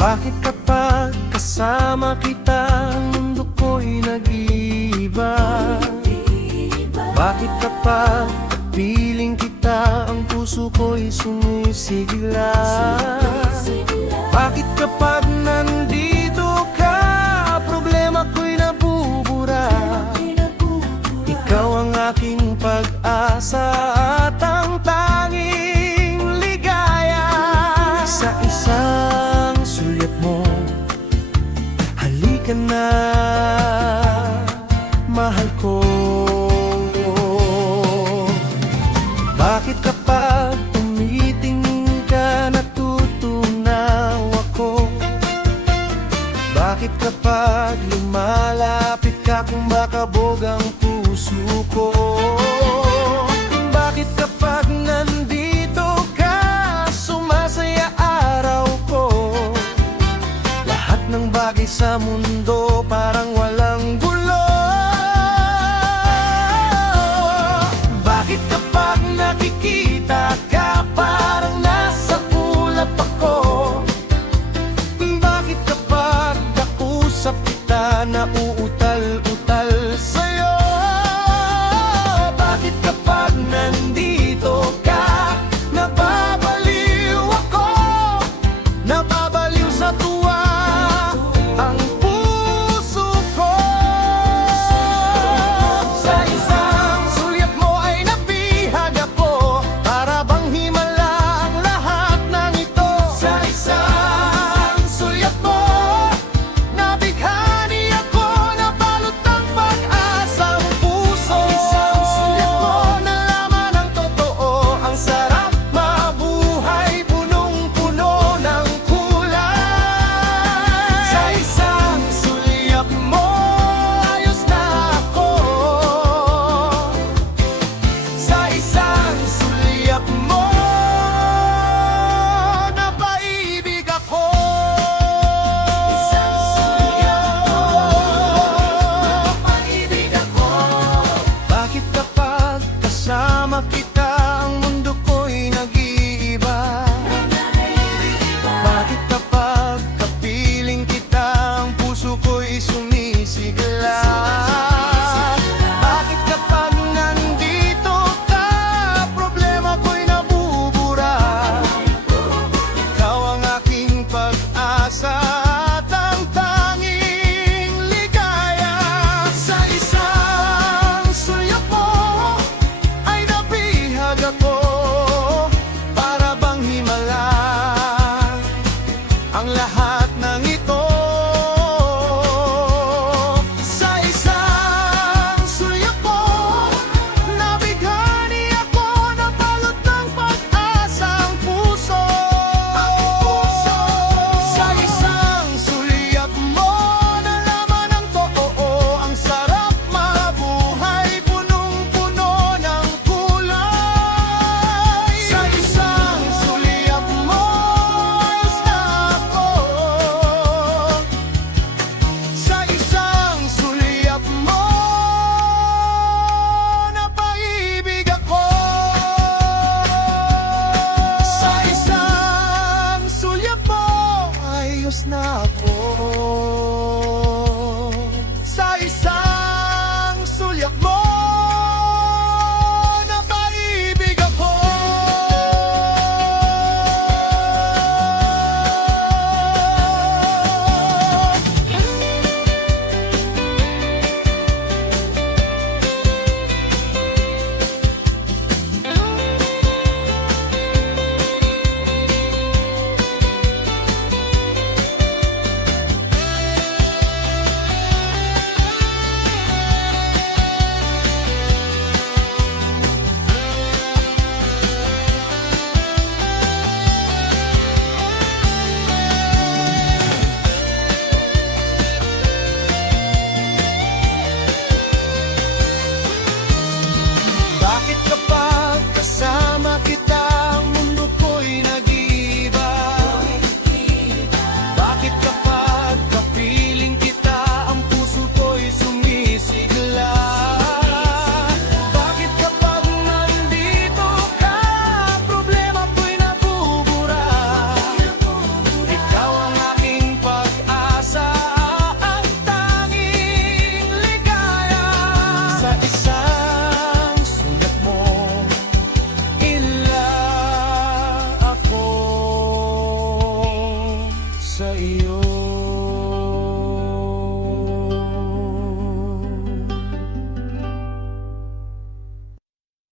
Bakit kapag kasama kita, ang mundo ko'y nag-iiba? Bakit kapag piling kita, ang puso ko'y sumisigla? Bakit kapag nandito ka, problema ko'y nabubura? Ikaw ang aking pag-asa at ang tanging ligaya. Sa isang sulyap mo, halika na, mahal ko. Bakit kapag tumitingin ka, natutunaw ako? Bakit kapag lumalapit ka, kumakabog ang puso ko? Bakit kapag nandito ka, sumasaya araw ko? Lahat ng bagay sa mundo parang walang gulo. Bakit kapag nakikita ka, parang nasa ulap ako? Bakit kapag kausap kita, nauutal-utal sa'yo? Bakit kapag nandito ka, nababaliw ako? Nababaliw sa tuwa ang puso ko. Sa isang sulyap mo ay nabihag ako, para bang himala ang lahat ng ito. Sa isang sulyap mo, nabighani ako, nabalot ng pag-asa ang puso. Sa isang sulyap mo, nalaman ang totoo, ang sarap mabuhay, punong-puno ng kulay. Sa isang sulyap mo, ayos na ako. Sa isang sulyap mo, napaibig ako. Isang sulyap mo, napaibig ako. Bakit kapag kasama kita, ang mundo ko'y nag-iiba? Bakit kapag kapiling kita, ang puso ko'y sumisigla? Bakit kapag nandito ka, problema ko'y nabubura? Ikaw ang aking pag-asa at ang tanging ligaya. Sa isang sulyap mo ay nabihag ako, para bang himala ang lahat ng ito. Sa isang sulyap mo, nabighani ako, nabalot ng pag-asa ang puso. Sa isang sulyap mo, nalaman ang totoo, ang sarap mabuhay, punong-puno ng kulay. Sa isang sulyap mo, ayos na ako. Sa isang sulyap mo, napaibig ako. Sa isang sulyap mo, ayos na ako. Sa isang sulyap mo, napaibig ako. sa iyo.